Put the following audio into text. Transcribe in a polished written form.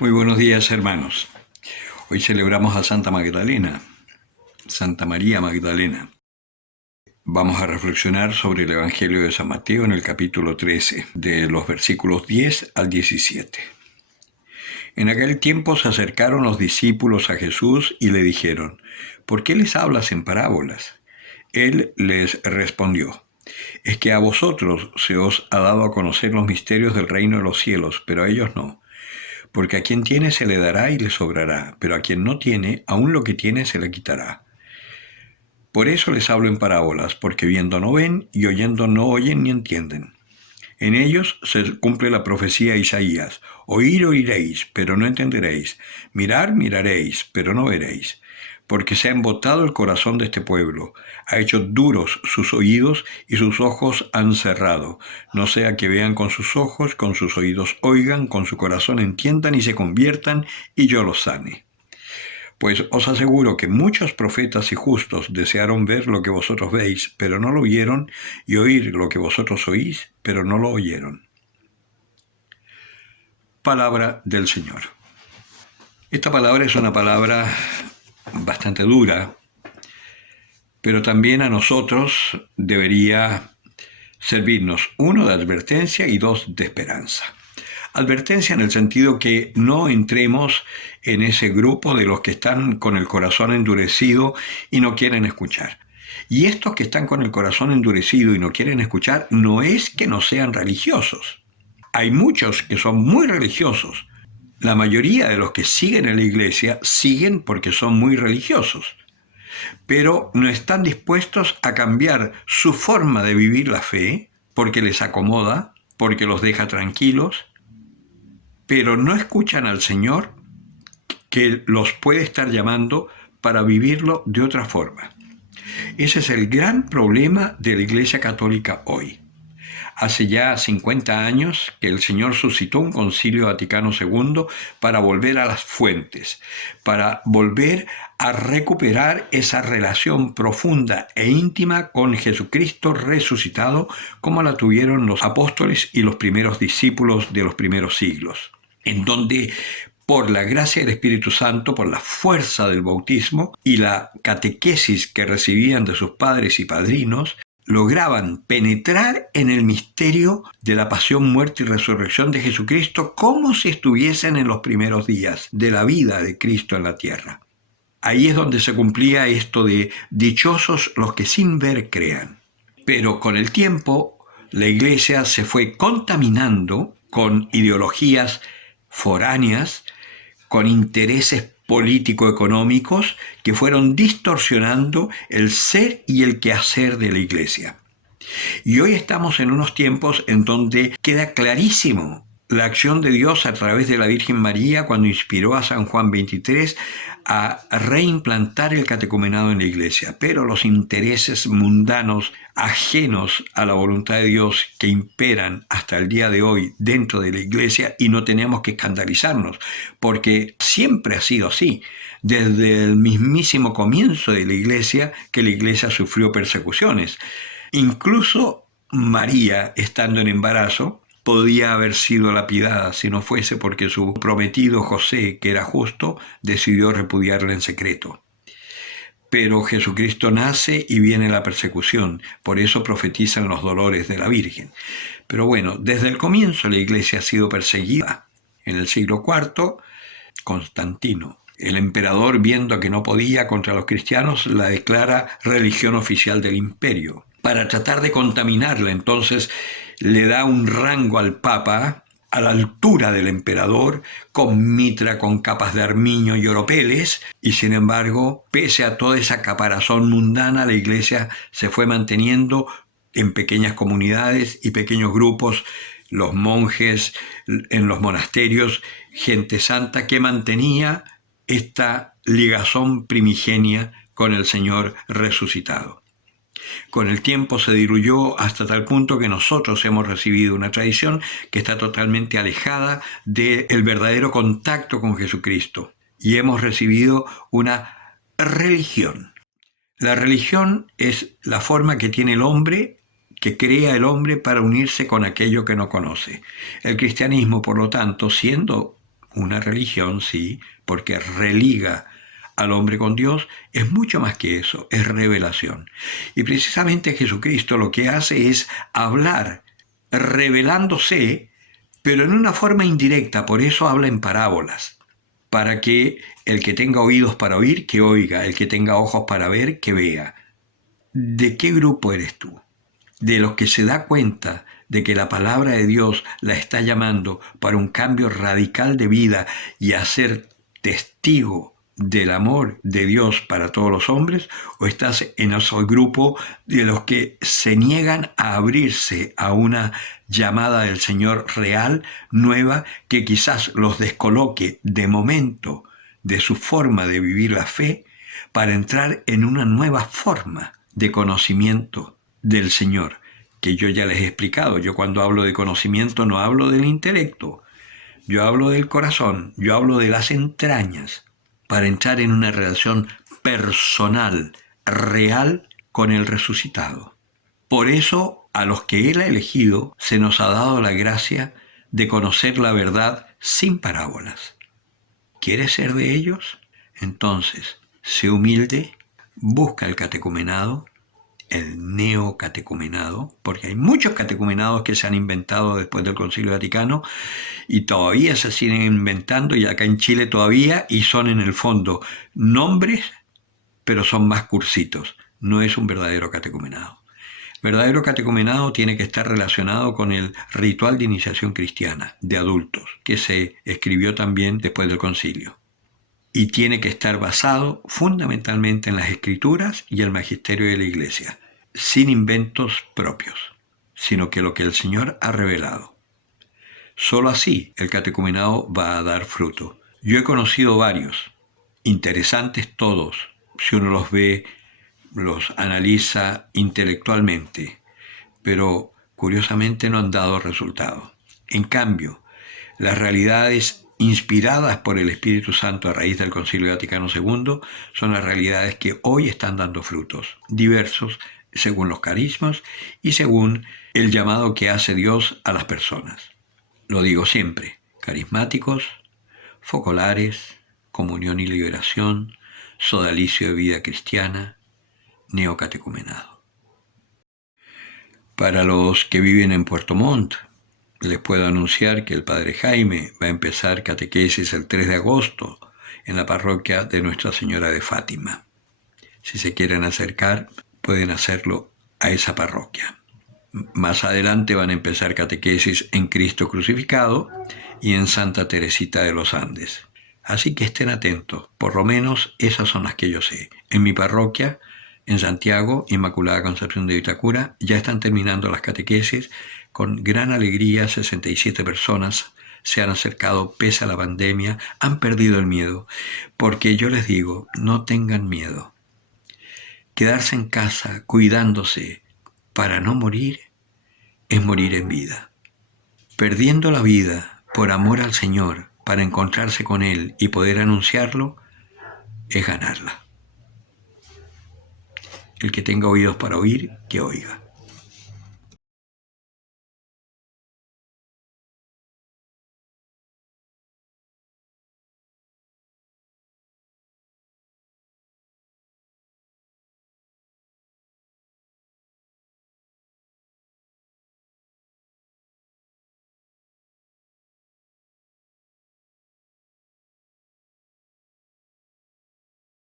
Muy buenos días, hermanos. Hoy celebramos a Santa Magdalena, Santa María Magdalena. Vamos a reflexionar sobre el Evangelio de San Mateo en el capítulo 13, de los versículos 10 al 17. En aquel tiempo se acercaron los discípulos a Jesús y le dijeron: ¿Por qué les hablas en parábolas? Él les respondió: Es que a vosotros se os ha dado a conocer los misterios del reino de los cielos, pero a ellos no. Porque a quien tiene se le dará y le sobrará, pero a quien no tiene, aun lo que tiene se le quitará. Por eso les hablo en parábolas, porque viendo no ven y oyendo no oyen ni entienden. En ellos se cumple la profecía de Isaías: Oír oiréis, pero no entenderéis; mirar miraréis, pero no veréis. Porque se ha embotado el corazón de este pueblo, ha hecho duros sus oídos y sus ojos han cerrado, no sea que vean con sus ojos, con sus oídos oigan, con su corazón entiendan y se conviertan, y yo los sane. Pues os aseguro que muchos profetas y justos desearon ver lo que vosotros veis, pero no lo vieron, y oír lo que vosotros oís, pero no lo oyeron. Palabra del Señor. Esta palabra es una palabra bastante dura, pero también a nosotros debería servirnos, uno, de advertencia y dos, de esperanza. Advertencia en el sentido que no entremos en ese grupo de los que están con el corazón endurecido y no quieren escuchar. Y estos que están con el corazón endurecido y no quieren escuchar, no es que no sean religiosos. Hay muchos que son muy religiosos. La mayoría de los que siguen en la iglesia siguen porque son muy religiosos, pero no están dispuestos a cambiar su forma de vivir la fe porque les acomoda, porque los deja tranquilos, pero no escuchan al Señor, que los puede estar llamando para vivirlo de otra forma. Ese es el gran problema de la Iglesia Católica hoy. Hace ya 50 años que el Señor suscitó un Concilio Vaticano II para volver a las fuentes, para volver a recuperar esa relación profunda e íntima con Jesucristo resucitado, como la tuvieron los apóstoles y los primeros discípulos de los primeros siglos, en donde por la gracia del Espíritu Santo, por la fuerza del bautismo y la catequesis que recibían de sus padres y padrinos, lograban penetrar en el misterio de la pasión, muerte y resurrección de Jesucristo como si estuviesen en los primeros días de la vida de Cristo en la tierra. Ahí es donde se cumplía esto de dichosos los que sin ver crean. Pero con el tiempo la Iglesia se fue contaminando con ideologías foráneas, con intereses político-económicos que fueron distorsionando el ser y el quehacer de la Iglesia. Y hoy estamos en unos tiempos en donde queda clarísimo la acción de Dios a través de la Virgen María cuando inspiró a San Juan XXIII a reimplantar el catecumenado en la Iglesia. Pero los intereses mundanos ajenos a la voluntad de Dios que imperan hasta el día de hoy dentro de la Iglesia, y no tenemos que escandalizarnos, porque siempre ha sido así. Desde el mismísimo comienzo de la Iglesia, que la Iglesia sufrió persecuciones. Incluso María, estando en embarazo, podía haber sido lapidada si no fuese porque su prometido José, que era justo, decidió repudiarla en secreto. Pero Jesucristo nace y viene la persecución, por eso profetizan los dolores de la Virgen. Pero bueno, desde el comienzo la Iglesia ha sido perseguida. En el siglo IV, Constantino, el emperador, viendo que no podía contra los cristianos, la declara religión oficial del imperio. Para tratar de contaminarla, entonces, le da un rango al Papa a la altura del emperador, con mitra, con capas de armiño y oropeles, y sin embargo, pese a toda esa caparazón mundana, la Iglesia se fue manteniendo en pequeñas comunidades y pequeños grupos, los monjes en los monasterios, gente santa que mantenía esta ligazón primigenia con el Señor resucitado. Con el tiempo se diluyó hasta tal punto que nosotros hemos recibido una tradición que está totalmente alejada del verdadero contacto con Jesucristo, y hemos recibido una religión. La religión es la forma que tiene el hombre, que crea el hombre para unirse con aquello que no conoce. El cristianismo, por lo tanto, siendo una religión, sí, porque religa al hombre con Dios, es mucho más que eso, es revelación. Y precisamente Jesucristo lo que hace es hablar revelándose, pero en una forma indirecta, por eso habla en parábolas, para que el que tenga oídos para oír, que oiga, el que tenga ojos para ver, que vea. ¿De qué grupo eres tú? ¿De los que se da cuenta de que la palabra de Dios la está llamando para un cambio radical de vida y a ser testigo del amor de Dios para todos los hombres? ¿O estás en ese grupo de los que se niegan a abrirse a una llamada del Señor real, nueva, que quizás los descoloque de momento de su forma de vivir la fe para entrar en una nueva forma de conocimiento del Señor, que yo ya les he explicado? Yo cuando hablo de conocimiento no hablo del intelecto, yo hablo del corazón, yo hablo de las entrañas, para entrar en una relación personal, real, con el resucitado. Por eso, a los que Él ha elegido, se nos ha dado la gracia de conocer la verdad sin parábolas. ¿Quieres ser de ellos? Entonces, sé humilde, busca el catecumenado, el neocatecumenado, porque hay muchos catecumenados que se han inventado después del Concilio Vaticano y todavía se siguen inventando, y acá en Chile todavía, y son en el fondo nombres, pero son más cursitos. No es un verdadero catecumenado. Verdadero catecumenado tiene que estar relacionado con el ritual de iniciación cristiana de adultos, que se escribió también después del concilio. Y tiene que estar basado fundamentalmente en las escrituras y el magisterio de la Iglesia, sin inventos propios, sino que lo que el Señor ha revelado. Solo así el catecumenado va a dar fruto. Yo he conocido varios, interesantes todos, si uno los ve, los analiza intelectualmente, pero curiosamente no han dado resultado. En cambio, las realidades inspiradas por el Espíritu Santo a raíz del Concilio Vaticano II son las realidades que hoy están dando frutos, diversos según los carismas y según el llamado que hace Dios a las personas. Lo digo siempre: carismáticos, focolares, comunión y liberación, sodalicio de vida cristiana, neocatecumenado. Para los que viven en Puerto Montt, les puedo anunciar que el Padre Jaime va a empezar catequesis el 3 de agosto en la parroquia de Nuestra Señora de Fátima. Si se quieren acercar, pueden hacerlo a esa parroquia. Más adelante van a empezar catequesis en Cristo Crucificado y en Santa Teresita de los Andes. Así que estén atentos, por lo menos esas son las que yo sé. En mi parroquia, en Santiago, Inmaculada Concepción de Vitacura, ya están terminando las catequesis. Con gran alegría, 67 personas se han acercado pese a la pandemia, han perdido el miedo, porque yo les digo, no tengan miedo. Quedarse en casa cuidándose para no morir es morir en vida. Perdiendo la vida por amor al Señor, para encontrarse con Él y poder anunciarlo, es ganarla. El que tenga oídos para oír, que oiga.